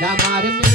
La madre